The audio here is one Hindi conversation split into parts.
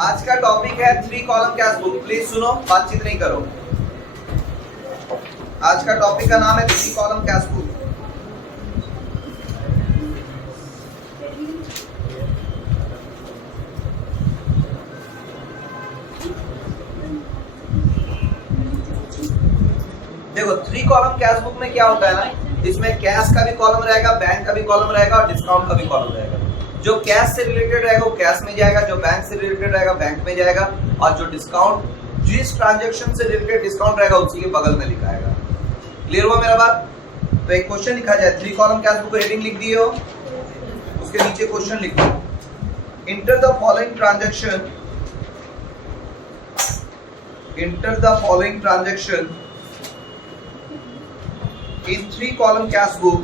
आज का टॉपिक है 3 कॉलम कैश बुक। प्लीज सुनो, बातचीत नहीं करो। आज का टॉपिक का नाम है 3 कॉलम कैश बुक। देखो 3 कॉलम कैश बुक में क्या होता है ना, इसमें कैश का भी कॉलम रहेगा, बैंक का भी कॉलम रहेगा और डिस्काउंट का भी कॉलम रहेगा। जो कैश से रिलेटेड रहेगा वो कैश में जाएगा, जो बैंक से रिलेटेड रहेगा बैंक में जाएगा, और जो डिस्काउंट जिस ट्रांजैक्शन से रिलेटेड डिस्काउंट रहेगा उसी के बगल में लिखाएगा। क्लियर हुआ मेरा बात? तो एक क्वेश्चन लिखा जाए, 3 कॉलम कैश बुक हेडिंग लिख दिए हो, उसके नीचे क्वेश्चन लिख दो। Enter the following transaction, enter the following transaction in 3 column cash book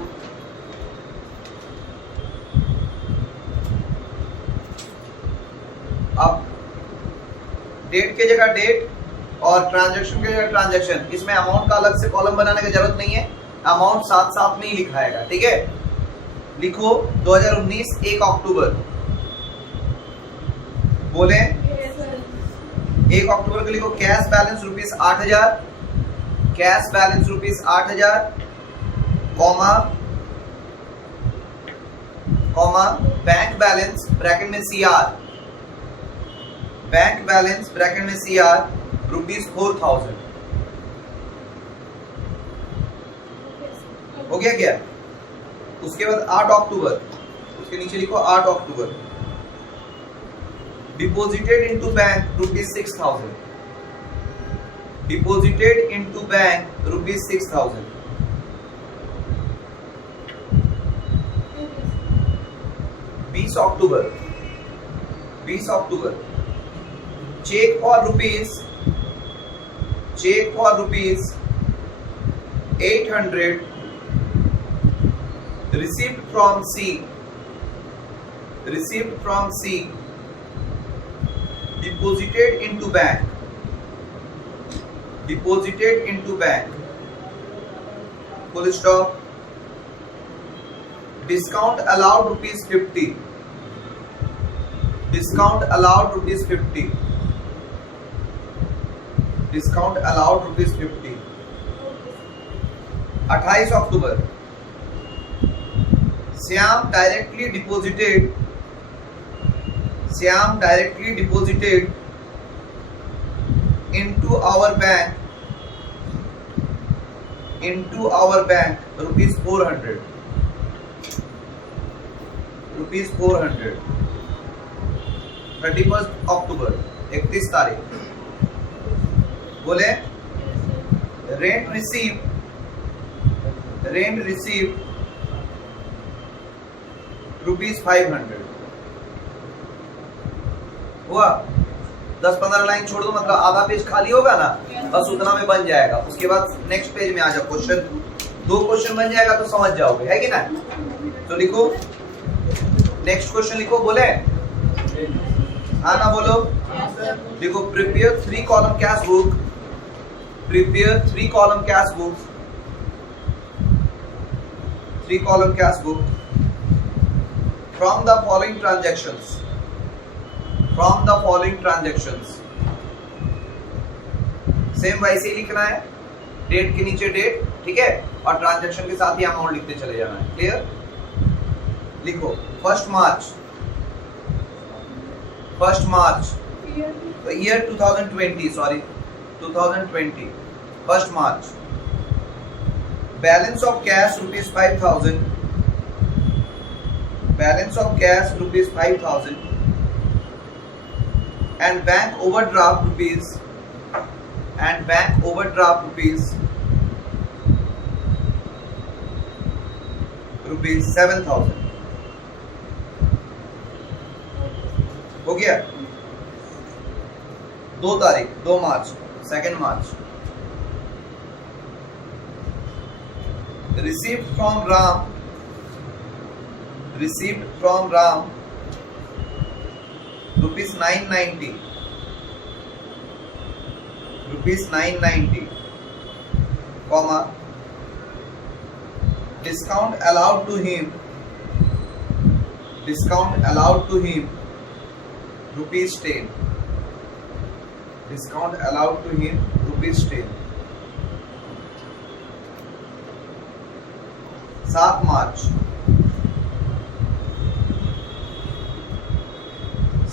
अब डेट की जगह डेट और ट्रांजैक्शन की जगह ट्रांजैक्शन, इसमें अमाउंट का अलग से कॉलम बनाने की जरूरत नहीं है, अमाउंट साथ साथ में ही लिखाएगा। ठीक है, लिखो 2019 1 अक्टूबर, बोले 1 अक्टूबर को लिखो cash balance ₹8,000, cash balance ₹8,000, comma comma bank balance bracket में CR, बैंक बैलेंस ब्रैकेट में CR ₹4,000। हो गया क्या? उसके बाद 8 अक्टूबर, उसके नीचे लिखो 8 October, deposited into bank ₹6,000, deposited into bank ₹6,000। 20 October, 20 October, cheque for rupees 800 received from C, deposited into bank, full stop. Discount allowed ₹50, discount allowed ₹50, discount allowed ₹50। 28 October, Shyam directly deposited into our bank ₹400, ₹400। 31 अक्टूबर, 31 तारीख, बोले रेंट रिसीव ₹500। हुआ? 10-15 लाइन छोड़ दो, मतलब आधा पेज खाली होगा ना, बस उतना में बन जाएगा। उसके बाद नेक्स्ट पेज में आ जाओ, क्वेश्चन 2 क्वेश्चन बन जाएगा तो समझ जाओगे, है कि ना? तो लिखो नेक्स्ट क्वेश्चन, लिखो, बोले हाँ ना बोलो। लिखो prepare 3 column cash book, prepare 3 column cash books, 3 column cash book from the following transactions, same वैसे ही लिखना है, डेट के नीचे डेट, ठीक है, और ट्रांजैक्शन के साथ ही अमाउंट लिखते चले जाना है। क्लियर? लिखो 1 March, year 2020, 1 March, balance of cash ₹5,000, and bank overdraft rupees, ₹7,000। हो गया? 2 तारीख, 2 मार्च, 2 मार्च, received from Ram ₹990, comma, discount allowed to him ₹10, discount allowed to him ₹10। 7 March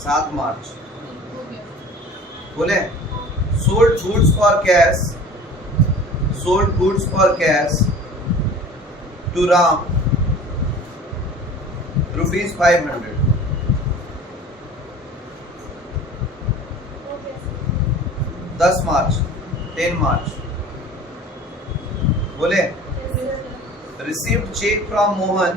7 March बोले sold goods for cash to Ram ₹500। 10 मार्च 10 मार्च बोले received check from Mohan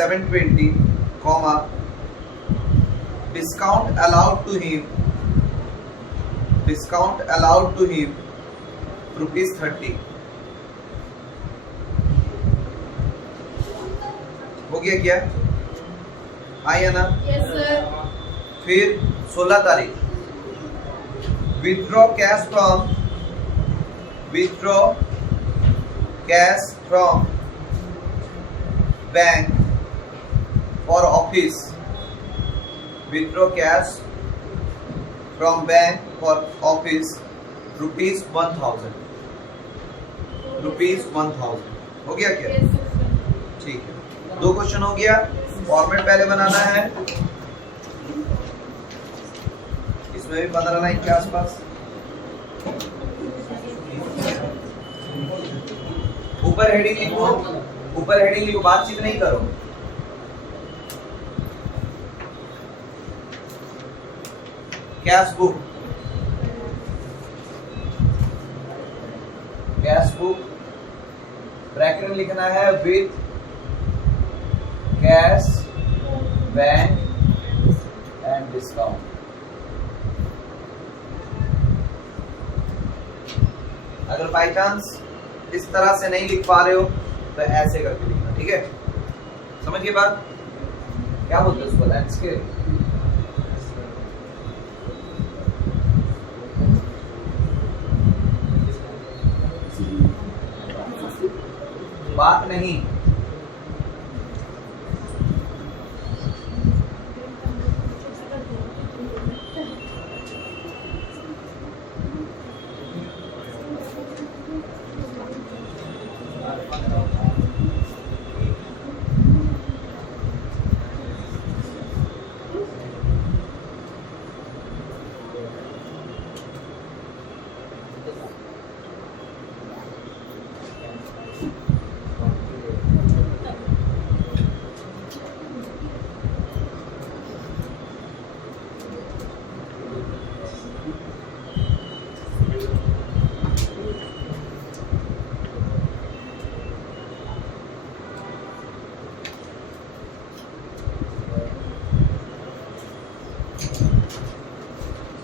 ₹720 comma discount allowed to him ₹30। हो गया क्या? आया ना? Yes sir. फिर 16 तारीख withdraw cash from bank for office ₹1000। हो गया क्या? Yes sir. ठीक है, 2 क्वेश्चन हो गया। फॉर्मेट पहले बनाना है, इसमें भी 15 लाइन के आसपास। ऊपर हेडिंग लिखो, बातचीत नहीं करो। कैश बुक ब्रैकेट में लिखना है with cash bank and discount. अगर बाई चांस इस तरह से नहीं लिख पा रहे हो तो ऐसे करके लिखना, ठीक है? समझ गए बात? क्या बोलते हैं उसको? लैंडस्केप। बात नहीं,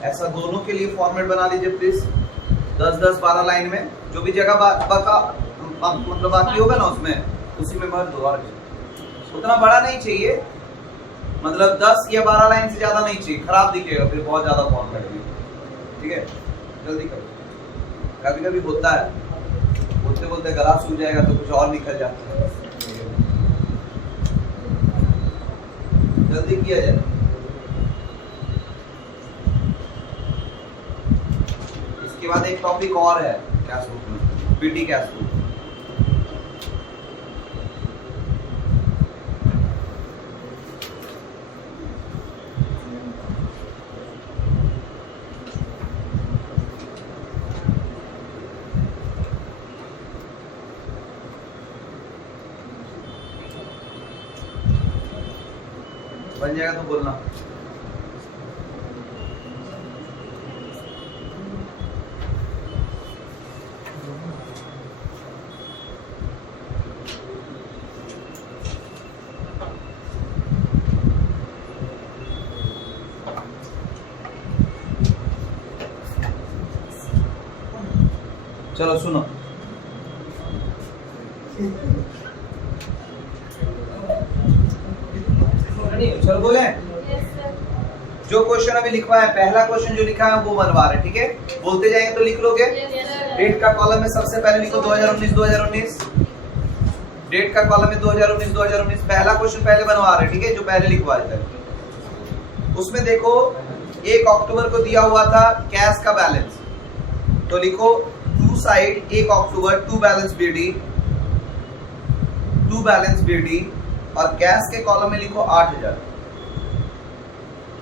ऐसा दोनों के लिए फॉर्मेट बना लीजिए प्लीज। 10-10-12 लाइन में जो भी जगह मतलब बाकी होगा ना उसमें उसी में भर दो। और उतना बड़ा नहीं चाहिए, मतलब 10 या 12 लाइन से ज्यादा नहीं चाहिए, खराब दिखेगा फिर बहुत ज्यादा फॉर्मेट भी। ठीक है, जल्दी करो। कभी कभी होता है बोलते बोलते गला सूख जाएगा तो कुछ और निकल जाता है, जल्दी किया जाए। इसके बाद एक टॉपिक और है कैश बुक में, पीटी कैश बुक। बन जाएगा तो बोलना। चलो सुनो, चलो बोले। जो क्वेश्चन अभी लिखवा है, पहला क्वेश्चन जो लिखा है वो बनवा रहे, ठीक है? बोलते जाएंगे तो लिख लोगे। डेट का कॉलम में सबसे पहले लिखो 2019 2019, डेट का कॉलम है 2019 पहला क्वेश्चन पहले बनवा रहे हैं, ठीक है, जो पहले लिखवाए थे। उसमें देखो 1 अक्टूबर को दिया हुआ था कैश का बैलेंस, तो लिखो to side 1 October to balance BD और कैश के कॉलम में लिखो 8000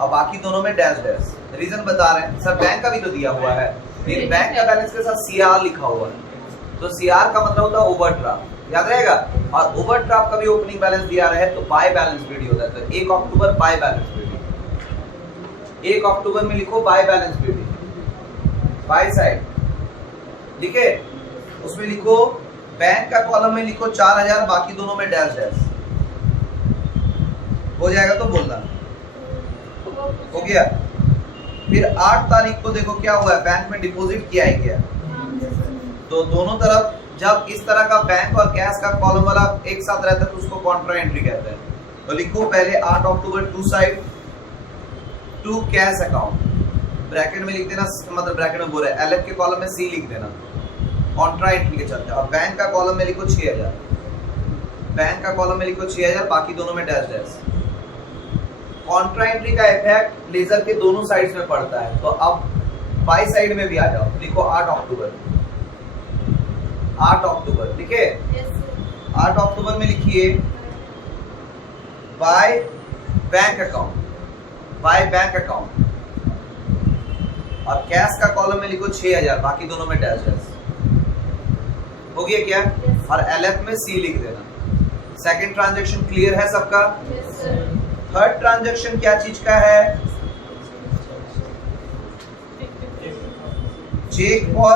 और बाकी दोनों में डैश डैश। रीजन बता रहे हैं सर, बैंक का भी तो दिया हुआ है, लेकिन बैंक का बैलेंस के साथ सीआर लिखा हुआ है, तो सीआर का मतलब होता है ओवरड्राफ्ट, याद रहेगा। और ओवरड्राफ्ट का भी ओपनिंग बैलेंस दिया रहे तो बाय बैलेंस बीडी होता है, तो 1 October by balance BD, 1 October में लिखो by balance BD, by side लिखे, उसमें लिखो बैंक का कॉलम में लिखो 4000, बाकी दोनों में डैश डैश। हो जाएगा तो बोलना, हो गया। फिर 8 तारीख को देखो क्या हुआ है, बैंक में डिपॉजिट किया है क्या, तो दोनों तरफ जब इस तरह का बैंक और कैश का कॉलम वाला एक साथ रहता है तो उसको कॉन्ट्रा एंट्री कहते हैं। तो लिखो पहले 8 October to side to cash account, bracket में लिख देना, मतलब ब्रैकेट में बोल रहा है, एलएफ के कॉलम में सी लिख देना कॉन्ट्रा एंट्री के चलते, और बैंक का कॉलम में लिखो 6000, बैंक का कॉलम में लिखो 6000, बाकी दोनों में डैश डैश। कॉन्ट्रा एंट्री का इफेक्ट लेजर के दोनों साइड्स में पड़ता है, तो अब बाई साइड में भी आ जाओ, लिखो 8 अक्टूबर, 8 अक्टूबर, ठीक है। 8 अक्टूबर में लिखिए by bank account, by bank account, और कैश का कॉलम में लिखो 6000, बाकी दोनों में डैश डैश। हो गया क्या? और एलएफ में सी लिख देना। सेकंड ट्रांजैक्शन क्लियर है सबका? थर्ड ट्रांजैक्शन क्या चीज का है? Cheque for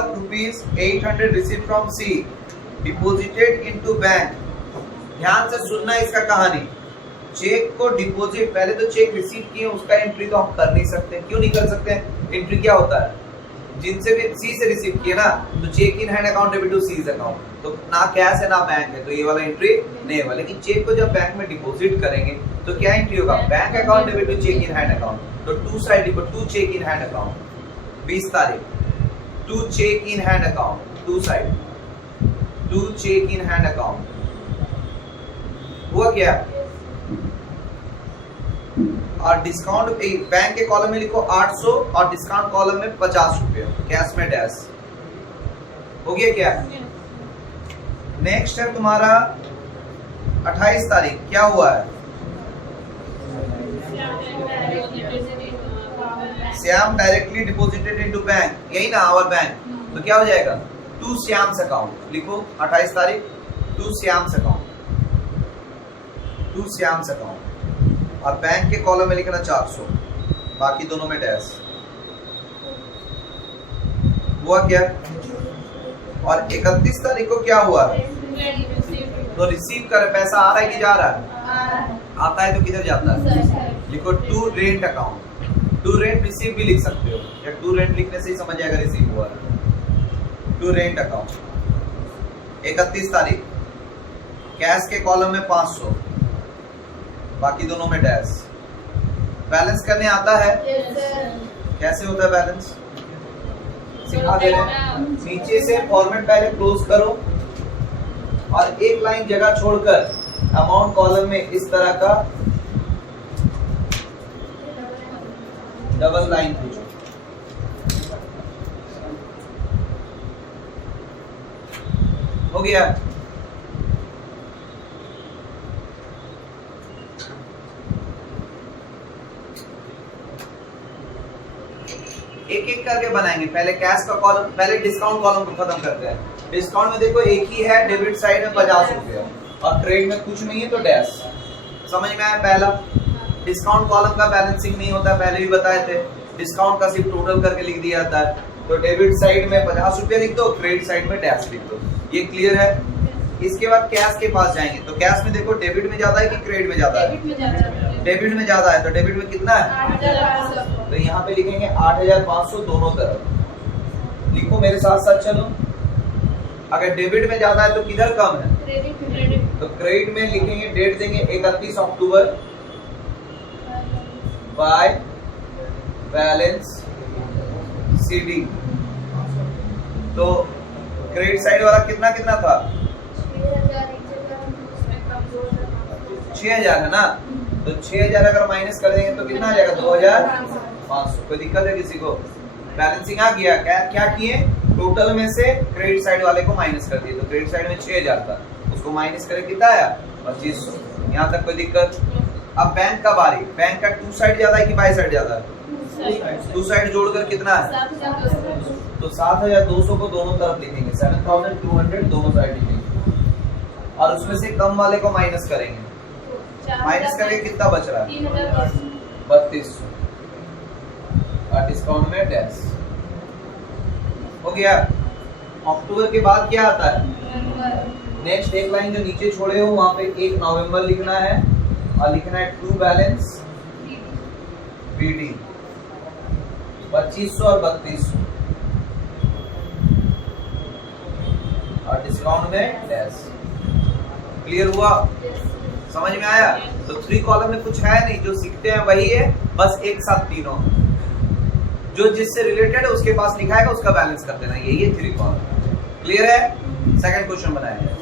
₹800 receive from C deposited into bank. ध्यान से सुनना इसका कहानी। चेक को डिपॉजिट, पहले तो चेक रिसीव किए उसका एंट्री तो हम कर नहीं सकते। क्यों नहीं कर सकते? एंट्री क्या होता है, जिनसे भी सी से रिसीव किए ना, तो cheque in hand account debit to C's account, तो ना कैश है ना बैंक है, तो ये वाला एंट्री नहीं होगा। लेकिन चेक को जब बैंक में डिपॉजिट करेंगे तो क्या एंट्री होगा? Bank account debit to cheque in hand account, तो टू साइड लिखो, to cheque in hand account 20 तारीख, to cheque in hand account, to side, to cheque in hand account. हुआ क्या? और डिस्काउंट बैंक के कॉलम में लिखो 800 और डिस्काउंट कॉलम में 50 रुपये, कैश में डैश। हो गया क्या? नेक्स्ट है तुम्हारा 28 तारीख, क्या हुआ है? Shyam directly deposited into bank, यही ना आवर बैंक, तो क्या हो जाएगा? टू श्याम्स अकाउंट लिखो 28 तारीख, to Shyam's account, to Shyam's account, और बैंक के कॉलम में लिखना 400, बाकी दोनों में डैश। हुआ क्या? और 31 तारीख को क्या हुआ? तो रिसीव कर, पैसा आ रहा है कि जा रहा है? आता है तो किधर जाता है? लिखो to rent account, to rent receive भी लिख सकते हो, या टू रेंट लिखने से ही समझ आएगा रिसीव हुआ है। टू रेंट अकाउंट 31 तारीख, कैश के कॉलम में 500, बाकी दोनों में डैश। बैलेंस करने आता है? कैसे होता है बैलेंस? सिखा दे रहे हैं। नीचे से फॉर्मेट पहले क्लोज करो और एक लाइन जगह छोड़कर अमाउंट कॉलम में इस तरह का डबल लाइन खींचो। हो गया? एक एक करके बनाएंगे। पहले कैश का कॉलम, पहले डिस्काउंट कॉलम को खत्म करते हैं। डिस्काउंट में देखो एक ही है, डेबिट साइड में 50 रुपया और क्रेडिट में कुछ नहीं है तो डैश। समझ में आया? पहला डिस्काउंट कॉलम का बैलेंसिंग नहीं होता, पहले भी बताए थे। डिस्काउंट का सिर्फ टोटल करके लिख दिया जाता है, तो डेबिट साइड में 50 रुपया लिख दो, क्रेडिट साइड में डैश लिख दो। ये क्लियर है? इसके बाद कैश के पास जाएंगे, तो कैश में देखो डेबिट में ज्यादा है कि क्रेडिट में ज्यादा है? डेबिट में ज्यादा है, तो डेबिट में कितना है? 8500। तो यहाँ पे लिखेंगे 8500 दोनों तरफ। लिखो मेरे साथ साथ चलो। अगर डेबिट में ज्यादा है तो किधर कम है? क्रेडिट। तो क्रेडिट में लिखेंगे, डेट देंगे 31 अक्टूबर, बाय बैलेंस सीडी। तो क्रेडिट साइड वाला कितना कितना था? 6000 है ना, तो 6000 अगर माइनस कर देंगे तो कितना आ जाएगा 2500। कोई दिक्कत है किसी को? बैलेंसिंग आ गया। क्या किए, टोटल में से क्रेडिट साइड वाले को माइनस कर दिए, तो क्रेडिट साइड में 6000 था, उसको माइनस करके कितना आया 2500। यहाँ तक कोई दिक्कत? अब बैंक का बारी, बैंक का टू साइड ज्यादा है कि बाई साइड ज्यादा है? टू साइड जोड़कर कितना है? तो 7200 को दोनों तरफ लिखेंगे, 7200 दोनों साइड लिखेंगे, और उसमें से कम वाले को माइनस करेंगे। माइनस करके कितना बच रहा है? 3200, और डिस्काउंट में डैश हो गया। अक्टूबर के बाद क्या आता है? नेक्स्ट एक लाइन जो नीचे छोड़े हो वहां पे 1 नवंबर लिखना है, और लिखना है ट्रू बैलेंस बीडी 2500 और 3200, और डिस्काउंट में डैश। क्लियर हुआ? समझ में आया? तो 3 कॉलम में कुछ है नहीं, जो सीखते हैं वही है, बस एक साथ तीनों जो जिससे रिलेटेड है उसके पास लिखा है उसका बैलेंस कर देना, यही है 3 कॉलम। क्लियर है? सेकंड क्वेश्चन बनाया जाए।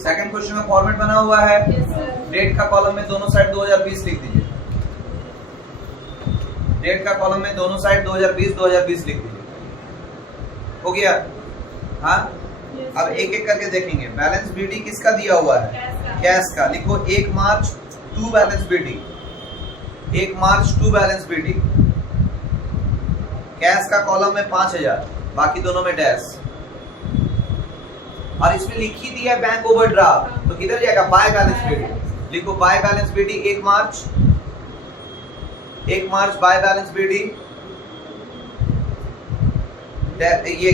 सेकंड क्वेश्चन में फॉर्मेट बना हुआ है, डेट का कॉलम में दोनों साइड 2020 लिख दीजिए। डेट का कॉलम में दोनों साइड 2020 लिख दीजिए। हो गया? हाँ, अब एक एक करके देखेंगे। बैलेंस बीडी किसका दिया हुआ है? कैश का। लिखो 1 March to balance BD, 1 March to balance BD. Cash का कॉलम में 5000, बाकी दोनों में डैश, और इसमें लिख ही दिया बैंक ओवरड्राफ्ट, तो किधर जाएगा? By balance BD. लिखो by balance BD 1 March by balance BD. ये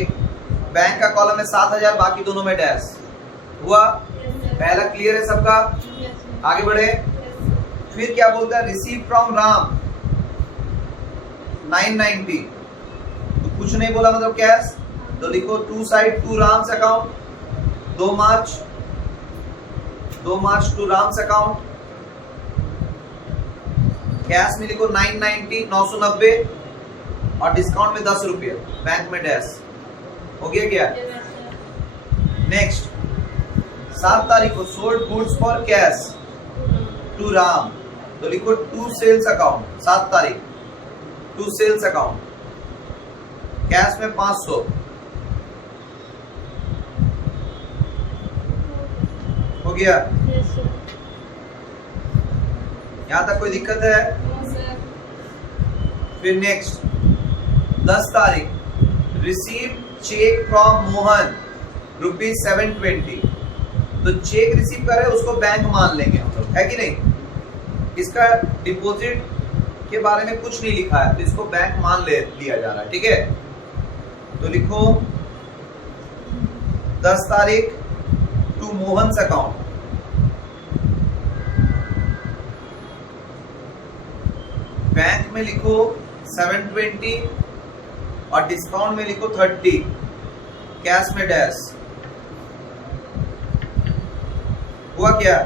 बैंक का कॉलम में 7000, बाकी दोनों में डैश। हुआ? पहला क्लियर है सबका? आगे बढ़े। फिर क्या बोलता है? रिसीव फ्रॉम राम 990, तो कुछ नहीं बोला, मतलब कैश। तो लिखो to side to Ram's account 2 March to Ram's account. Cash में लिखो 990 और डिस्काउंट में 10 रुपये, बैंक में डैश। हो गया क्या? नेक्स्ट 7 तारीख को sold goods for cash to Ram, तो लिखो टू सेल्स अकाउंट 7 तारीख, टू सेल्स अकाउंट। कैश में 500। हो गया? यहां तक कोई दिक्कत है? फिर नेक्स्ट 10 तारीख रिसीव चेक फ्रॉम मोहन ₹720, तो चेक रिसीव करे उसको बैंक मान लेंगे हम लोग, है कि नहीं? इसका डिपॉजिट के बारे में कुछ नहीं लिखा है, तो इसको बैंक मान लिया जा रहा है, ठीक है? तो लिखो 10 तारीख टू मोहन्स अकाउंट, बैंक में लिखो 720 और डिस्काउंट में लिखो 30, कैश में डैश। हुआ क्या?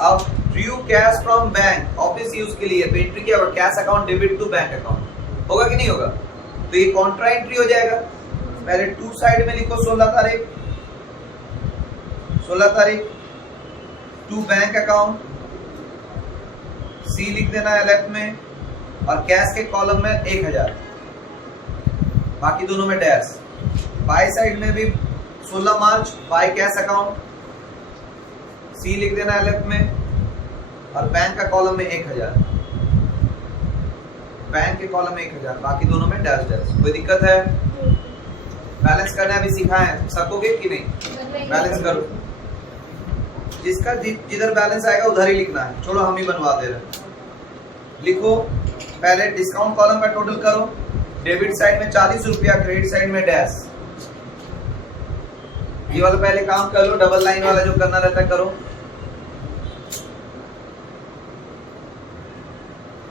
अब drew cash from bank office use के लिए, तो एंट्री क्या होगा? Cash account debit to bank account. होगा कि नहीं होगा? तो ये कॉन्ट्रा एंट्री हो जाएगा। पहले टू साइड में लिखो 16 तारीख टू बैंक अकाउंट, सी लिख देना है लेफ्ट में, और कैश के कॉलम में 1000, बाकी दोनों में डैश। बाय साइड में भी 16 मार्च बाय कैश अकाउंट, सी लिख देना है लेफ्ट में, और बैंक का कॉलम में 1000, बैंक के कॉलम में 1000, बाकी दोनों में डैश डैश। कोई दिक्कत है? बैलेंस करना अभी सिखाएं, सकोगे कि नहीं? बैलेंस करो, जिसका जिधर बैलेंस आएगा उधर ही लिखना है, छोड़ो हम ही बनवा दे रहे। लिखो पहले डिस्काउंट कॉलम का टोटल करो, डेबिट साइड में 40 रुपया, क्रेडिट साइड में डैश। ये वाला पहले काम कर लो, डबल लाइन वाला जो करना रहता है करो।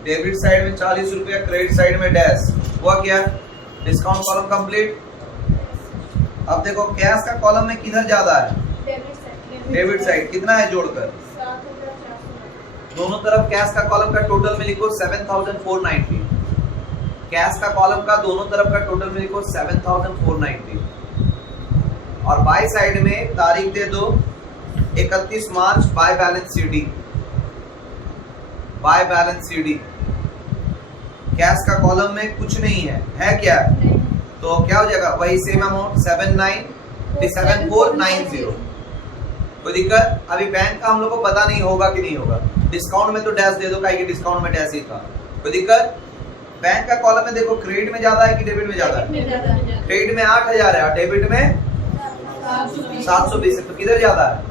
डेबिट साइड में 40 रुपया, क्रेडिट साइड में डैश। हुआ क्या? Discount column complete. अब देखो कैश का कॉलम में किधर ज्यादा है? Debit side. कितना है जोड़कर? 7490। दोनों तरफ कैश का कॉलम का टोटल में लिखो 7490। कैश का कॉलम का दोनों तरफ का टोटल में लिखो 7490, और बाय साइड में तारीख दे दो 31 March by balance CD. By balance CD cash का कॉलम में कुछ नहीं है क्या? तो क्या हो जाएगा? वही सेम अमाउंट 7490। कोई दिक्कत? अभी बैंक का हम लोग को पता नहीं होगा कि नहीं होगा। डिस्काउंट में तो डैश दे दो, कि डिस्काउंट में डैश ही था। कोई दिक्कत? बैंक का कॉलम में देखो क्रेडिट में ज्यादा है कि डेबिट में ज्यादा है? क्रेडिट में 8000 है और डेबिट में 720 है। तो किधर ज्यादा है?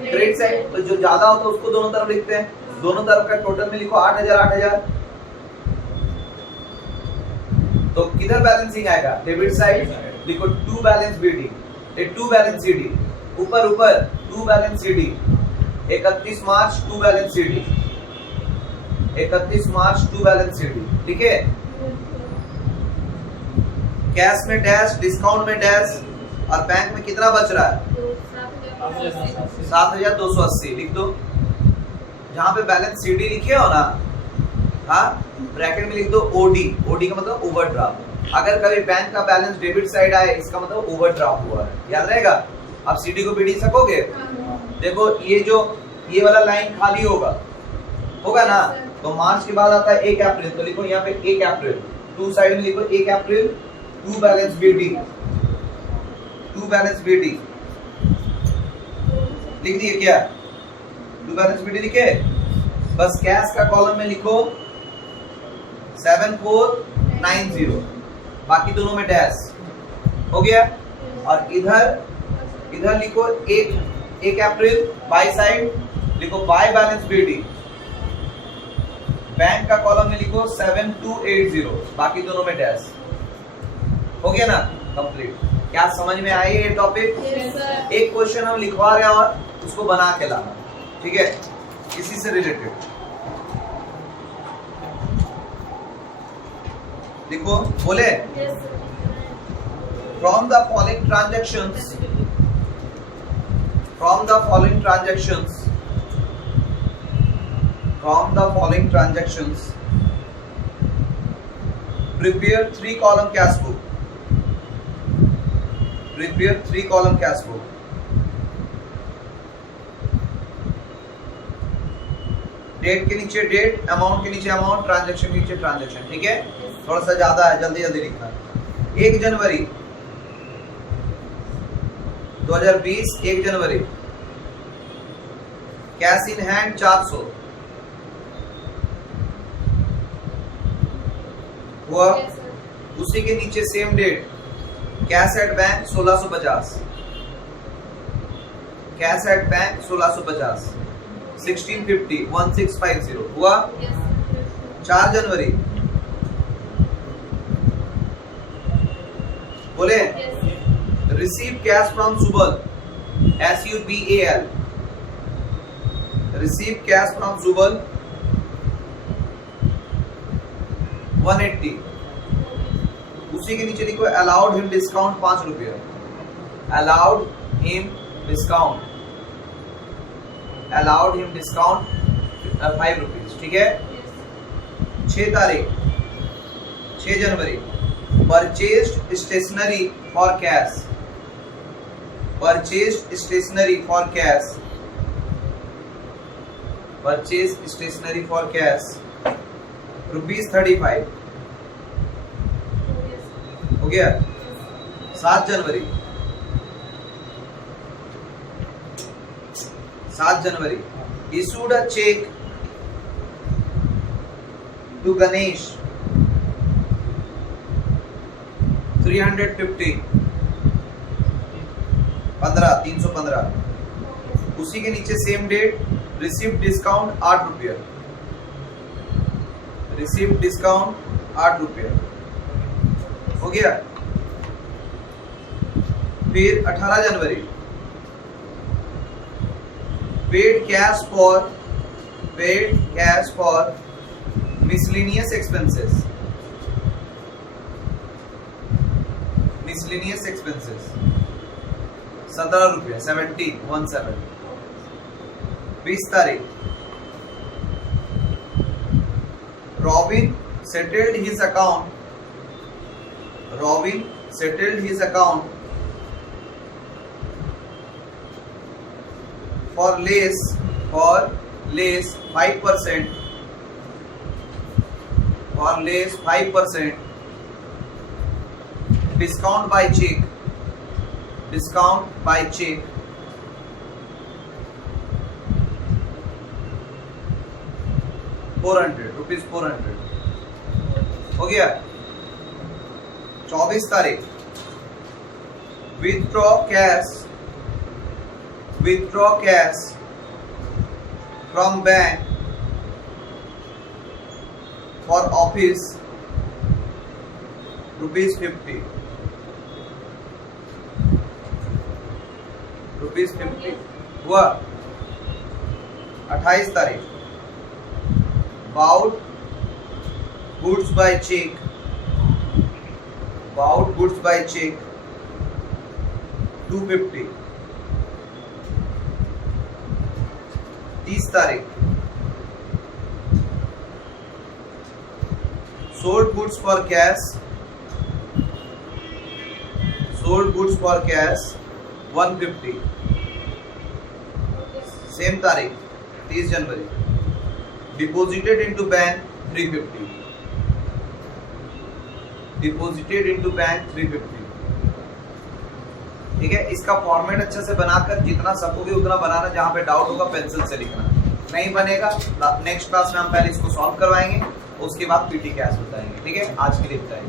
Credit side. तो जो ज्यादा होता है उसको दोनों तरफ लिखते हैं। दोनों तरफ का टोटल में लिखो 8000 8000। तो किधर बैलेंसिंग आएगा? डेबिट साइड लिखो to balance BD, to balance CD. ऊपर ऊपर to balance CD. 31 March to balance CD. 31 March to balance CD. ठीक है? कैश में डैश, डिस्काउंट में डैश और बैंक में कितना बच रहा है? 7280 लिख दो। जहां पे बैलेंस सीडी लिखे हो ना, हाँ, ब्रैकेट में लिख दो ओडी। ओडी का मतलब ओवरड्राफ्ट। अगर कभी बैंक का बैलेंस डेबिट साइड आए, इसका मतलब ओवरड्राफ्ट हुआ है। याद रहेगा? आप सीडी को बीडी सकोगे? देखो ये वाला लाइन खाली होगा ना, तो मार्च के बाद आता है 1 अप्रैल। तो लिखो यहाँ पे 1 अप्रैल। टू साइड में लिखो 1 April to balance BD. To balance BD लिख दिए क्या? टू बैलेंस बीडी लिखे? बस कैश का कॉलम में लिखो 7490, बाकी दोनों में डैश हो गया। और इधर लिखो 1 अप्रैल बाय साइड लिखो बाय बैलेंस बीडी। बैंक का कॉलम में लिखो 7280, बाकी दोनों में डैश हो गया ना? कंप्लीट। क्या समझ में आई ये टॉपिक? एक क्वेश्चन हम लिखवा रहे हैं और उसको बना के लाना। ठीक है? इसी से रिलेटेड देखो, बोले from the following transactions prepare 3 column cash book। prepare 3 column cash book। Date के नीचे डेट, अमाउंट के नीचे अमाउंट, ट्रांजैक्शन के नीचे ट्रांजैक्शन। ठीक है? थोड़ा सा ज्यादा है, जल्दी जल्दी लिखना। 1 जनवरी 2020, 1 जनवरी कैश इन हैंड 400 हुआ। उसी के नीचे same date cash at bank 1650। कैश एट बैंक 1650 1650 हुआ। 4 जनवरी बोले receive cash from Subal SUBAL। Receive cash from Subal 180। उसी के नीचे लिखो अलाउड हिम डिस्काउंट 5 रुपये। Allowed him discount 5 rupees. ठीक है? 6 तारीख 6 जनवरी purchased stationery for cash. Purchased stationery for cash. Purchased stationery for cash ₹35 हो गया। 7 जनवरी 7 जनवरी issued a check to Ganesh 315 315। उसी के नीचे सेम डेट रिसीव डिस्काउंट 8 रुपये। रिसीव डिस्काउंट 8 रुपये हो गया। फिर 18 जनवरी paid cash for miscellaneous expenses. Miscellaneous expenses 17 रुपये 17। 20 तारीख Robin settled his account for less 5%, discount by check, ₹400 हो गया। 24 तारीख withdraw cash from bank for office ₹50 हुआ। 28 तारीख bought goods by check ₹250। 30 तारीख sold goods for cash ₹150। Same तारीख 30 जनवरी डिपॉजिटेड इनटू बैंक ₹350। ठीक है, इसका फॉर्मेट अच्छे से बनाकर जितना सकोगे उतना बनाना, जहां पे डाउट होगा पेंसिल से लिखना, नहीं बनेगा नेक्स्ट क्लास में हम पहले इसको सॉल्व करवाएंगे, उसके बाद पीटी कैश बताएंगे। ठीक है, आज के लिए इतना ही।